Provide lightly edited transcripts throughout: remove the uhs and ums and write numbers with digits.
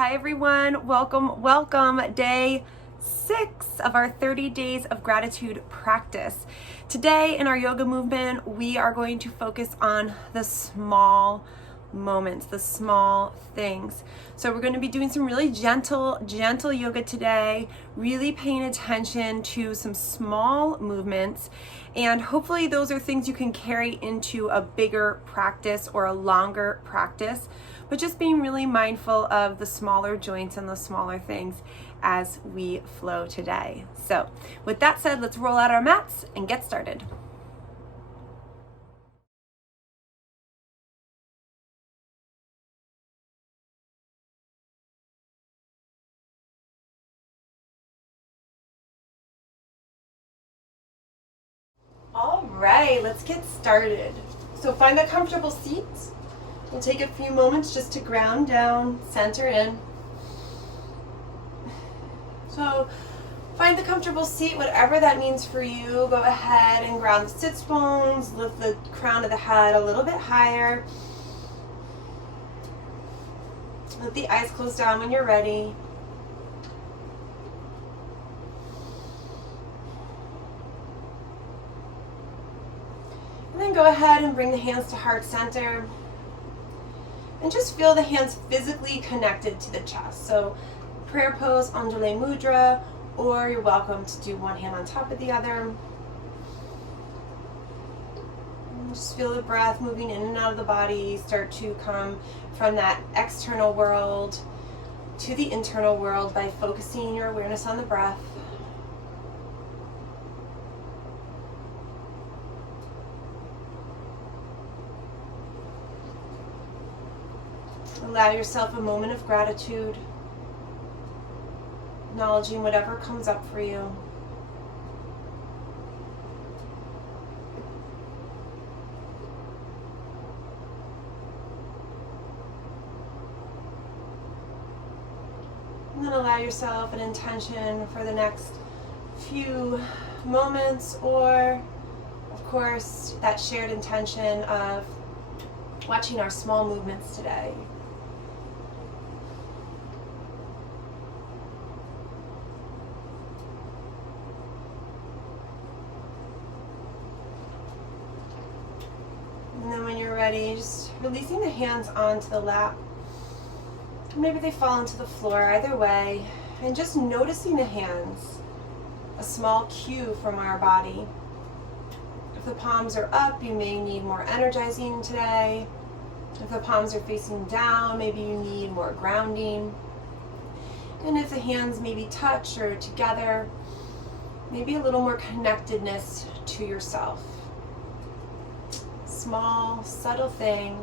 Hi everyone, welcome. Day 6 of our 30 days of gratitude practice. Today in our yoga movement, we are going to focus on the small moments, the small things. So we're going to be doing some really gentle yoga today, really paying attention to some small movements, and hopefully those are things you can carry into a bigger practice or a longer practice, but just being really mindful of the smaller joints and the smaller things as we flow today. So with that said, let's roll out our mats and get started. All right, let's get started. So find a comfortable seat. We'll take a few moments just to ground down, center in. So find the comfortable seat, whatever that means for you. Go ahead and ground the sits bones, lift the crown of the head a little bit higher. Let the eyes close down when you're ready. And then go ahead and bring the hands to heart center. And just feel the hands physically connected to the chest. So prayer pose, Anjali Mudra, or you're welcome to do one hand on top of the other. And just feel the breath moving in and out of the body. Start to come from that external world to the internal world by focusing your awareness on the breath. Allow yourself a moment of gratitude, acknowledging whatever comes up for you. And then allow yourself an intention for the next few moments, or of course that shared intention of watching our small movements today. And then when you're ready, just releasing the hands onto the lap. Maybe they fall into the floor, either way. And just noticing the hands, a small cue from our body. If the palms are up, you may need more energizing today. If the palms are facing down, maybe you need more grounding. And if the hands maybe touch or together, maybe a little more connectedness to yourself. Small, subtle thing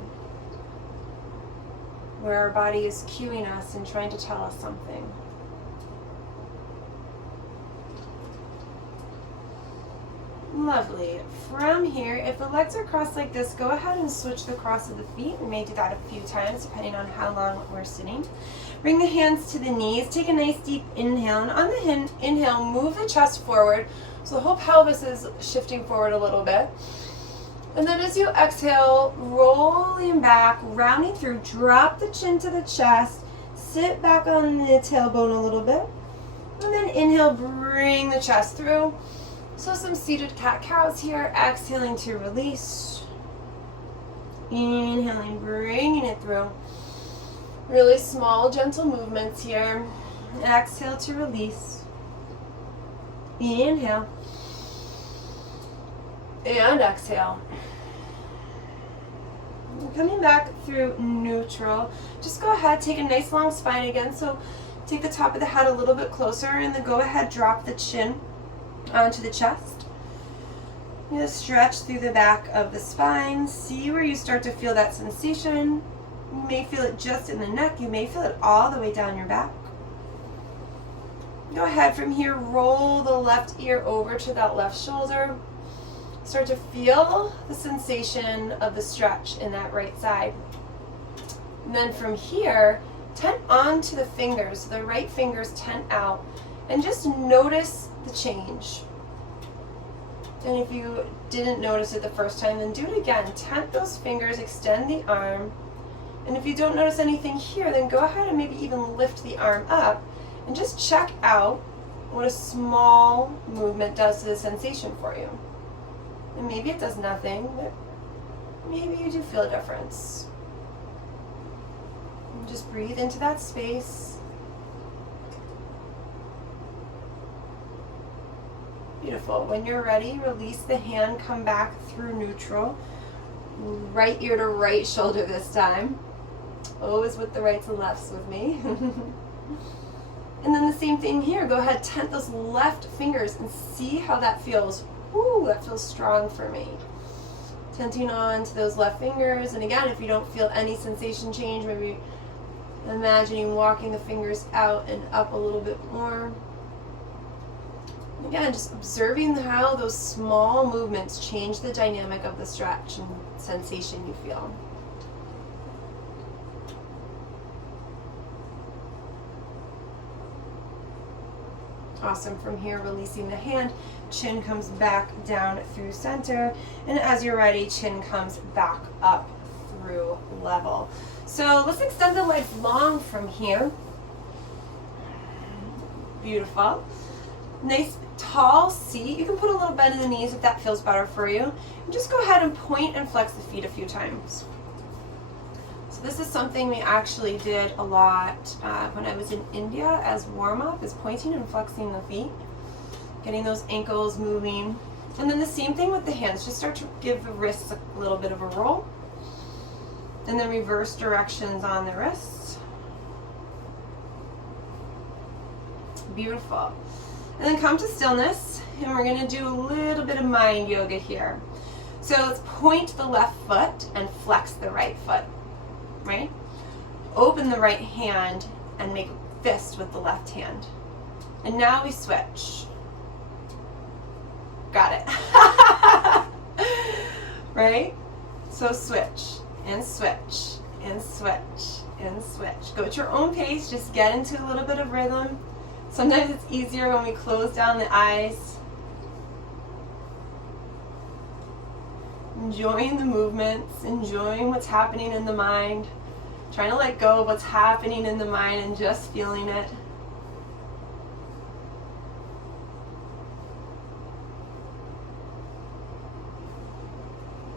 where our body is cueing us and trying to tell us something. Lovely. From here, if the legs are crossed like this, go ahead and switch the cross of the feet. We may do that a few times depending on how long we're sitting. Bring the hands to the knees. Take a nice deep inhale. And on the inhale, move the chest forward. So the whole pelvis is shifting forward a little bit. And then as you exhale, rolling back, rounding through, drop the chin to the chest, sit back on the tailbone a little bit, and then inhale, bring the chest through. So some seated cat-cows here, exhaling to release, inhaling, bringing it through. Really small, gentle movements here. Exhale to release, inhale, and exhale. Coming back through neutral, just go ahead, take a nice long spine again. So take the top of the head a little bit closer, and then go ahead, drop the chin onto the chest. Just stretch through the back of the spine. See where you start to feel that sensation. You may feel it just in the neck. You may feel it all the way down your back. Go ahead from here, roll the left ear over to that left shoulder. Start to feel the sensation of the stretch in that right side. And then from here, tent onto the fingers. So the right fingers tent out. And just notice the change. And if you didn't notice it the first time, then do it again. Tent those fingers, extend the arm, And if you don't notice anything here, then go ahead and maybe even lift the arm up and just check out what a small movement does to the sensation for you. And maybe it does nothing, but maybe you do feel a difference. And just breathe into that space. Beautiful. When you're ready, release the hand, come back through neutral. Right ear to right shoulder this time. Always with the rights and lefts with me. And then the same thing here. Go ahead, tent those left fingers and see how that feels. Woo, that feels strong for me. Tenting on to those left fingers. And again, if you don't feel any sensation change, maybe imagining walking the fingers out and up a little bit more. Again, just observing how those small movements change the dynamic of the stretch and sensation you feel. Awesome. From here, releasing the hand, chin comes back down through center, and as you're ready, chin comes back up through level. So let's extend the legs long from here. Beautiful. Nice tall seat. You can put a little bend in the knees if that feels better for you. And just go ahead and point and flex the feet a few times. So this is something we actually did a lot when I was in India as warm-up, is pointing and flexing the feet, getting those ankles moving. And then the same thing with the hands. Just start to give the wrists a little bit of a roll. And then reverse directions on the wrists. Beautiful. And then come to stillness, and we're going to do a little bit of mind yoga here. So let's point the left foot and flex the right foot, right? Open the right hand and make a fist with the left hand. And now we switch. Got it. Right? So switch, and switch, and switch, and switch. Go at your own pace, just get into a little bit of rhythm. Sometimes it's easier when we close down the eyes. Enjoying the movements, enjoying what's happening in the mind. Trying to let go of what's happening in the mind and just feeling it.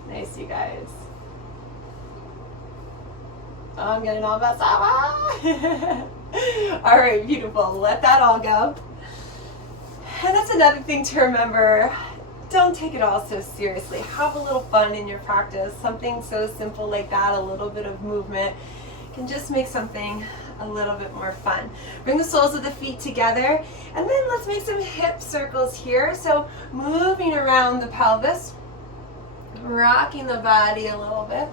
Nice, you guys. Oh, I'm getting all messed up. All right, beautiful. Let that all go. And that's another thing to remember. Don't take it all so seriously. Have a little fun in your practice. Something so simple like that, a little bit of movement, can just make something a little bit more fun. Bring the soles of the feet together, and then let's make some hip circles here. So moving around the pelvis, rocking the body a little bit.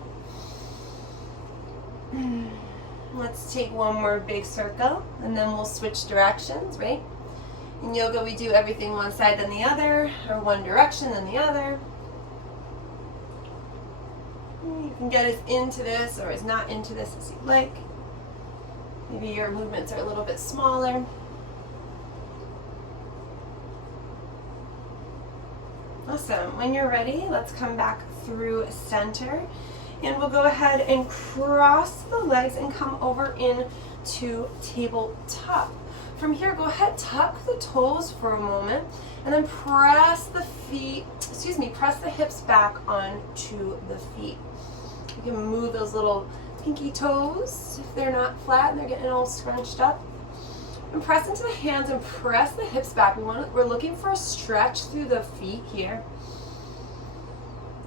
Let's take one more big circle, and then we'll switch directions, right? In yoga, we do everything one side then the other, or one direction then the other. You can get as into this or as not into this as you like. Maybe your movements are a little bit smaller. Awesome. When you're ready, let's come back through center. And we'll go ahead and cross the legs and come over into tabletop. From here, go ahead, tuck the toes for a moment, and then press the hips back onto the feet. You can move those little pinky toes if they're not flat and they're getting all scrunched up. And press into the hands and press the hips back. We're looking for a stretch through the feet here.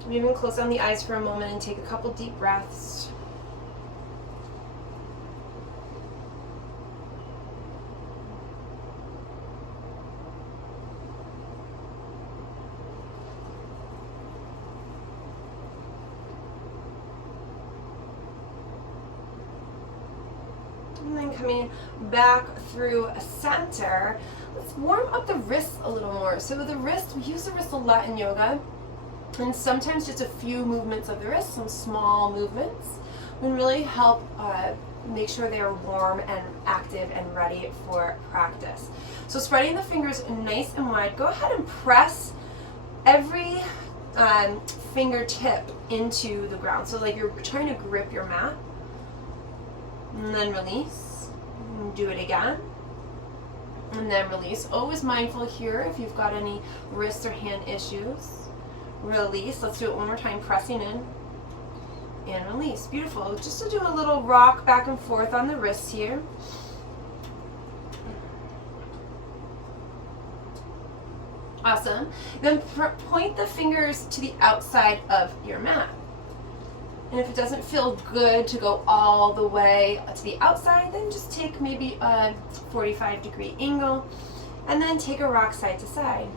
Maybe even close down the eyes for a moment and take a couple deep breaths. And then coming back through center, let's warm up the wrists a little more. So the wrist, we use the wrist a lot in yoga. And sometimes just a few movements of the wrist, some small movements, can really help make sure they are warm and active and ready for practice. So spreading the fingers nice and wide, go ahead and press every fingertip into the ground. So like you're trying to grip your mat. And then release. And do it again. And then release. Always mindful here if you've got any wrist or hand issues. Release. Let's do it one more time, pressing in. And release. Beautiful. Just to do a little rock back and forth on the wrists here. Awesome. Then point the fingers to the outside of your mat. And if it doesn't feel good to go all the way to the outside, then just take maybe a 45-degree angle and then take a rock side to side.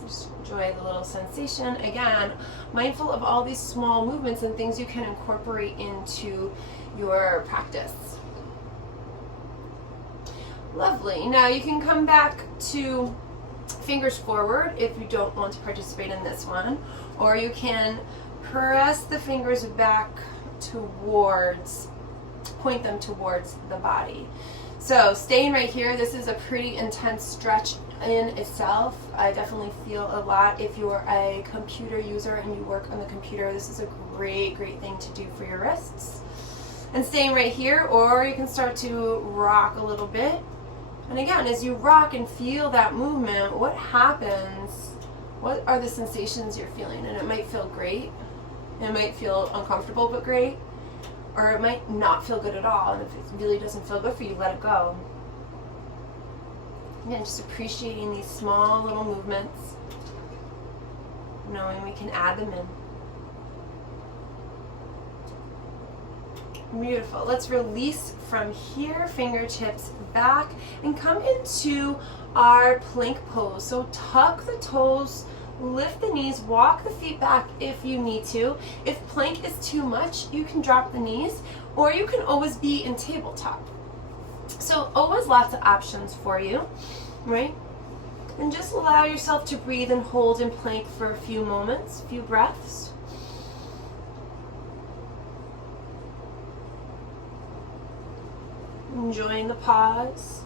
Just enjoy the little sensation. Again, mindful of all these small movements and things you can incorporate into your practice. Lovely. Now you can come back to fingers forward if you don't want to participate in this one, or you can press the fingers back towards, point them towards the body. So staying right here, this is a pretty intense stretch in itself. I definitely feel a lot. If you're a computer user and you work on the computer, this is a great thing to do for your wrists. And staying right here, or you can start to rock a little bit. And again, as you rock and feel that movement, what happens? What are the sensations you're feeling? And it might feel great. It might feel uncomfortable but great. Or it might not feel good at all. And if it really doesn't feel good for you, let it go. Again, just appreciating these small little movements, knowing we can add them in. Beautiful. Let's release from here, fingertips back, and come into our plank pose. So tuck the toes, lift the knees, walk the feet back if you need to. If plank is too much, you can drop the knees, or you can always be in tabletop. So always lots of options for you, right? And just allow yourself to breathe and hold in plank for a few moments, a few breaths. Enjoying the pause.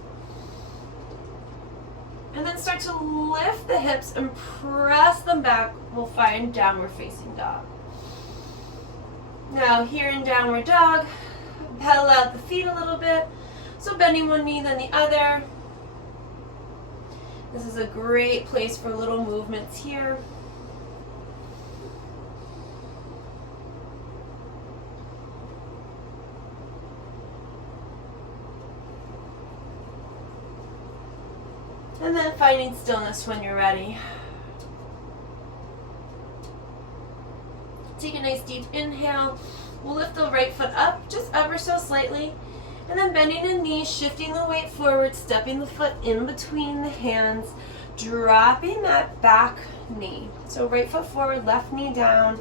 And then start to lift the hips and press them back. We'll find downward facing dog. Now here in downward dog, pedal out the feet a little bit. So bending one knee then the other. This is a great place for little movements here. And then finding stillness when you're ready. Take a nice deep inhale. We'll lift the right foot up just ever so slightly. And then bending the knees, shifting the weight forward, stepping the foot in between the hands, dropping that back knee. So right foot forward, left knee down.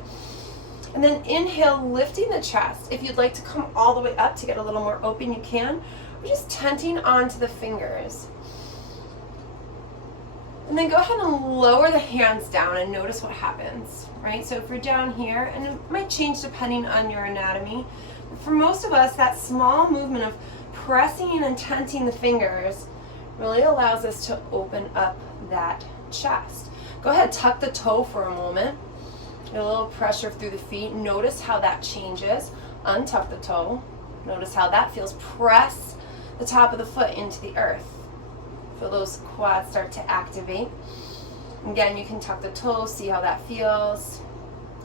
And then inhale, lifting the chest. If you'd like to come all the way up to get a little more open, you can. We're just tenting onto the fingers. And then go ahead and lower the hands down and notice what happens, right? So if you're down here, and it might change depending on your anatomy, but for most of us, that small movement of pressing and tenting the fingers really allows us to open up that chest. Go ahead, tuck the toe for a moment. Get a little pressure through the feet. Notice how that changes. Untuck the toe. Notice how that feels. Press the top of the foot into the earth. Feel those quads start to activate. Again, you can tuck the toes, see how that feels.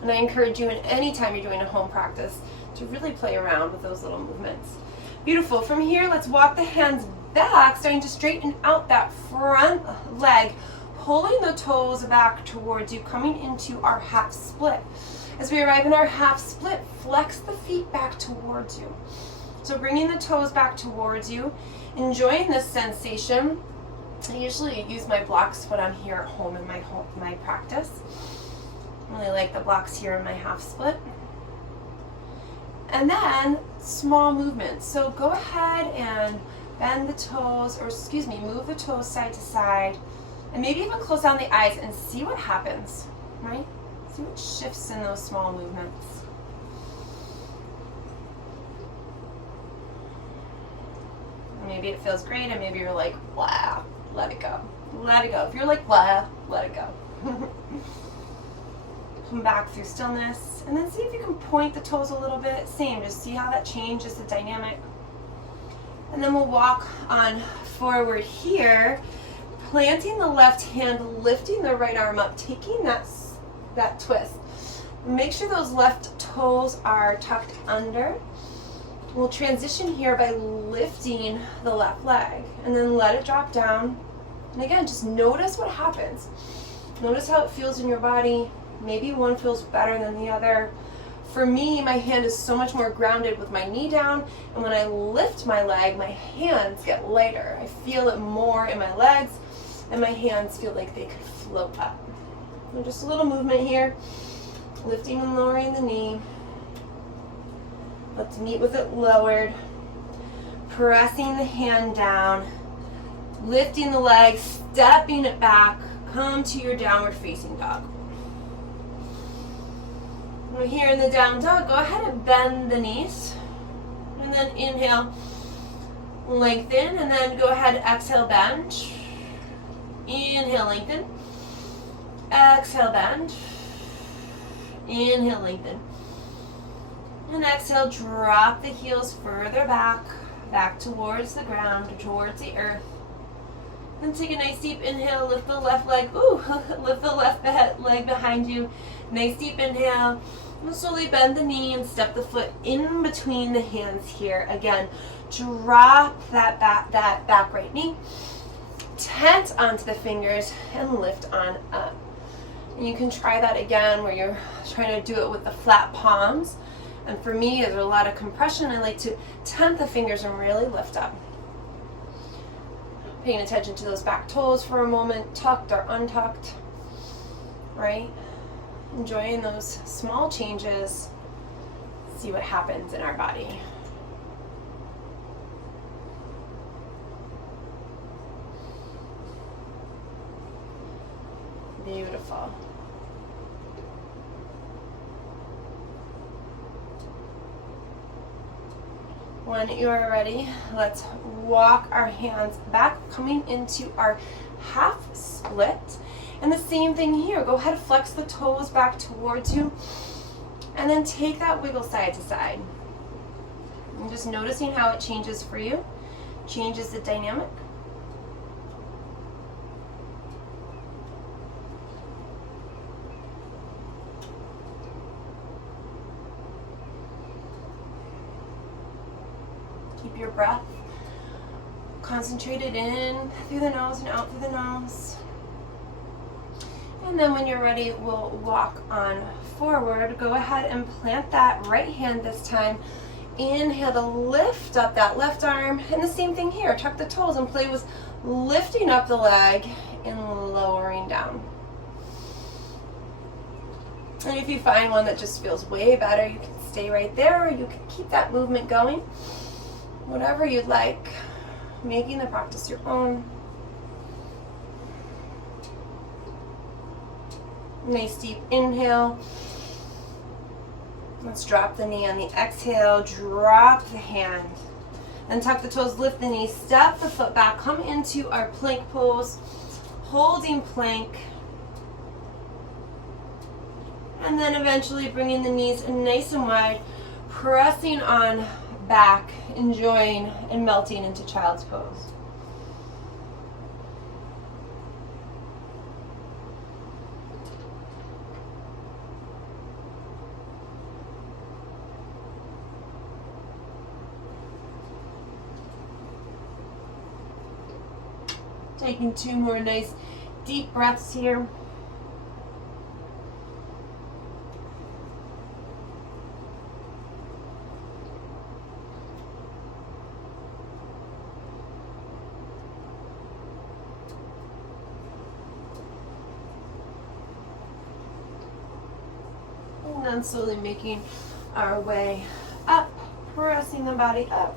And I encourage you, in any time you're doing a home practice, to really play around with those little movements. Beautiful. From here, let's walk the hands back, starting to straighten out that front leg, pulling the toes back towards you, coming into our half split. As we arrive in our half split, flex the feet back towards you. So bringing the toes back towards you, enjoying this sensation. I usually use my blocks when I'm here at home in my practice. I really like the blocks here in my half split. And then small movements. So go ahead and bend the toes, or move the toes side to side, and maybe even close down the eyes and see what happens, right? See what shifts in those small movements. Maybe it feels great, and maybe you're like, wow, let it go. Let it go. If you're like, blah, let it go. Come back through stillness, and then see if you can point the toes a little bit. Same, just see how that changes the dynamic. And then we'll walk on forward here, planting the left hand, lifting the right arm up, taking that twist. Make sure those left toes are tucked under. We'll transition here by lifting the left leg, and then let it drop down. And again, just notice what happens. Notice how it feels in your body. Maybe one feels better than the other. For me, my hand is so much more grounded with my knee down, and when I lift my leg, my hands get lighter. I feel it more in my legs, and my hands feel like they could float up. So just a little movement here, lifting and lowering the knee. Let's meet with it lowered, pressing the hand down, lifting the leg, stepping it back, come to your downward facing dog. We're here in the down dog. Go ahead and bend the knees, and then inhale, lengthen, and then go ahead, exhale, bend. Inhale, lengthen. Exhale, bend. Inhale, lengthen. And exhale, drop the heels further back towards the ground, towards the earth. Then take a nice deep inhale, lift the left leg, lift the left leg behind you. Nice deep inhale. And slowly bend the knee and step the foot in between the hands here. Again, drop that back right knee. Tent onto the fingers and lift on up. And you can try that again where you're trying to do it with the flat palms. And for me, there's a lot of compression. I like to tent the fingers and really lift up. Paying attention to those back toes for a moment, tucked or untucked, right? Enjoying those small changes. See what happens in our body. Beautiful. When you are ready, let's walk our hands back, coming into our half split. And the same thing here. Go ahead, flex the toes back towards you, and then take that wiggle side to side. And just noticing how it changes for you, changes the dynamic. Keep your breath concentrated in through the nose and out through the nose. And then when you're ready, we'll walk on forward. Go ahead and plant that right hand this time. Inhale to lift up that left arm. And the same thing here. Tuck the toes and play with lifting up the leg and lowering down. And if you find one that just feels way better, you can stay right there, or you can keep that movement going. Whatever you'd like. Making the practice your own. Nice deep inhale. Let's drop the knee on the exhale. Drop the hand. Then tuck the toes, lift the knee, step the foot back, come into our plank pose, holding plank. And then eventually bringing the knees nice and wide, pressing on back, enjoying and melting into child's pose. Taking 2 more nice deep breaths here. And then slowly making our way up, pressing the body up,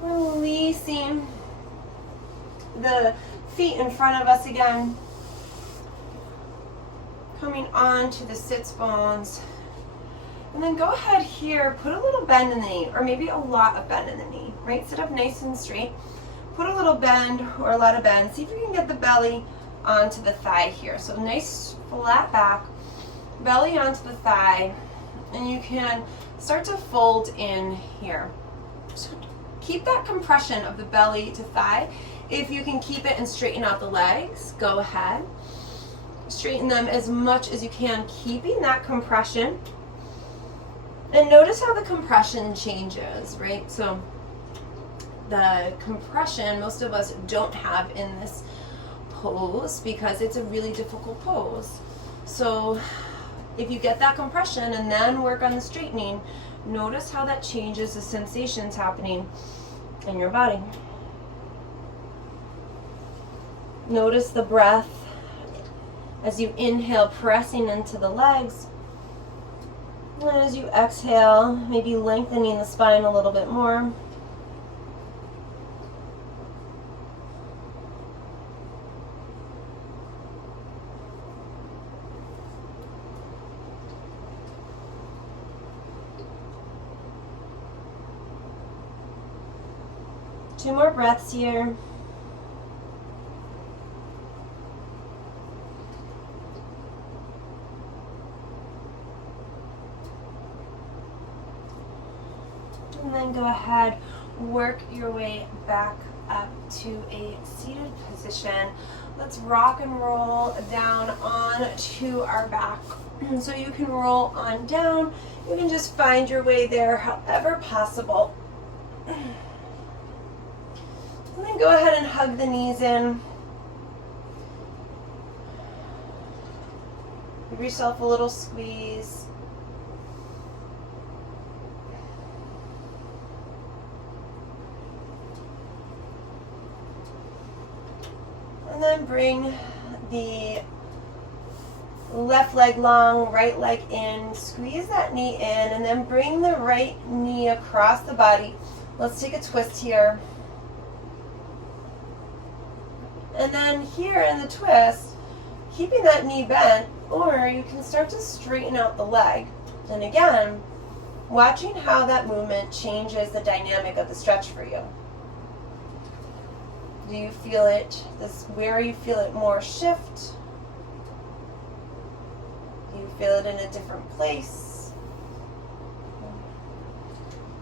releasing the feet in front of us again, coming on to the sits bones. And then go ahead here, put a little bend in the knee, or maybe a lot of bend in the knee, right? Sit up nice and straight. Put a little bend or a lot of bend. See if you can get the belly onto the thigh here. So nice flat back. belly onto the thigh, and you can start to fold in here. So keep that compression of the belly to thigh. If you can keep it and straighten out the legs, go ahead. Straighten them as much as you can, keeping that compression. And notice how the compression changes, right? So the compression most of us don't have in this pose because it's a really difficult pose. So if you get that compression and then work on the straightening, notice how that changes the sensations happening in your body. Notice the breath as you inhale, pressing into the legs. And as you exhale, maybe lengthening the spine a little bit more. Two more breaths here. And then go ahead, work your way back up to a seated position. Let's rock and roll down onto our back. So you can roll on down. You can just find your way there however possible. And then go ahead and hug the knees in. Give yourself a little squeeze. And then bring the left leg long, right leg in. Squeeze that knee in, and then bring the right knee across the body. Let's take a twist here. And then here in the twist, keeping that knee bent, or you can start to straighten out the leg. And again, watching how that movement changes the dynamic of the stretch for you. Do you feel it, where you feel it more shift? Do you feel it in a different place?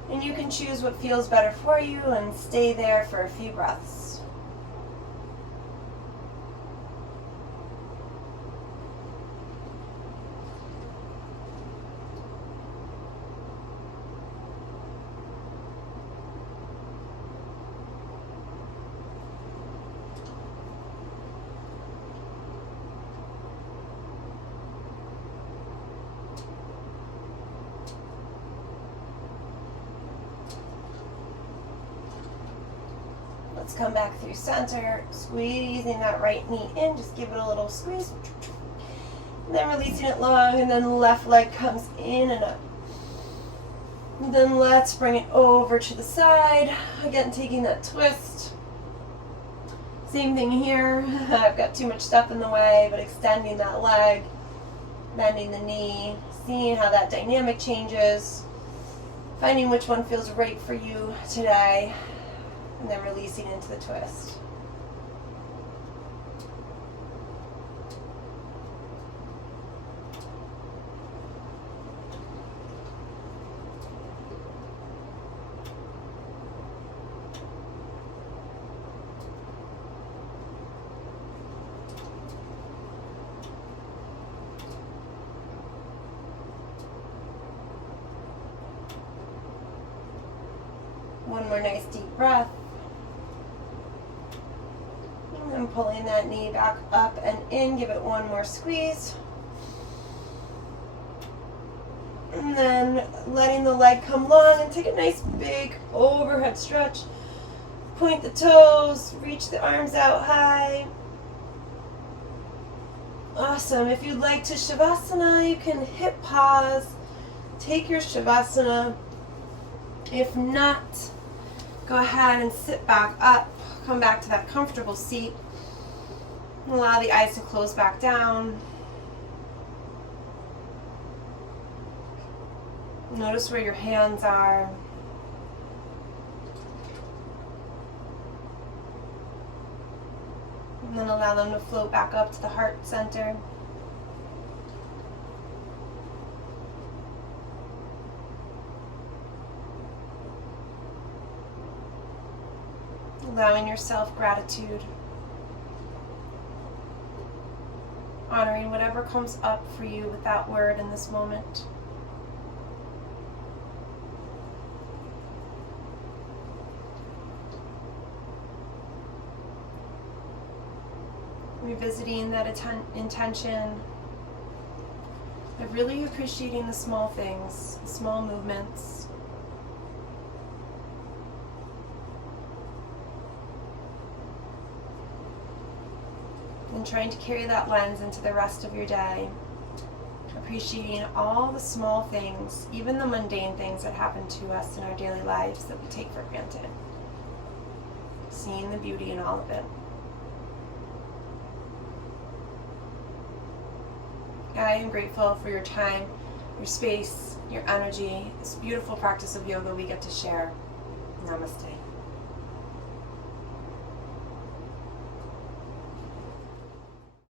And you can choose what feels better for you and stay there for a few breaths. Let's come back through center, squeezing that right knee in, just give it a little squeeze. And then releasing it long, and then the left leg comes in and up. And then let's bring it over to the side. Again, taking that twist. Same thing here. I've got too much stuff in the way, but extending that leg, bending the knee, seeing how that dynamic changes, finding which one feels right for you today. And then releasing into the twist. One more nice deep breath. And pulling that knee back up and in, give it one more squeeze. And then letting the leg come long and take a nice big overhead stretch. Point the toes, reach the arms out high. Awesome. If you'd like to Shavasana, you can hit pause, take your Shavasana. If not, go ahead and sit back up. Come back to that comfortable seat. Allow the eyes to close back down. Notice where your hands are. And then allow them to float back up to the heart center. allowing yourself gratitude, honoring whatever comes up for you with that word in this moment. Revisiting that intention of really appreciating the small things, the small movements. And trying to carry that lens into the rest of your day. Appreciating all the small things, even the mundane things that happen to us in our daily lives that we take for granted. Seeing the beauty in all of it. I am grateful for your time, your space, your energy, this beautiful practice of yoga we get to share. Namaste.